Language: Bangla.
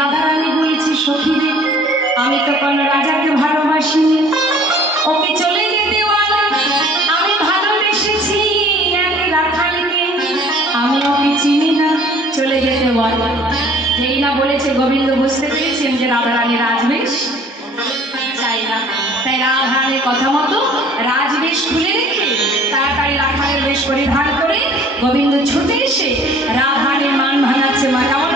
রাধারানী বলেছে, সখী রে, আমি তো কোনো রাজাকে ভালোবাসিনি, ওকে চলে যেতে বল, আমি ভালোবেসেছি এক রাখালকে, আমি ওকে চিনি না, চলে যেতে বল। যেই না বলেছে, গোবিন্দ বুঝতে পেরেছেন যে রাধারানী রাজবেশ চাই না, তাই রাধারানীর কথা মতো রাজবেশ খুলে রেখে তাড়াতাড়ি রাখালের বেশ পরিধান করে গোবিন্দ ছুটে এসে রাধারানীর মান ভাঙাচ্ছে। মা কেমন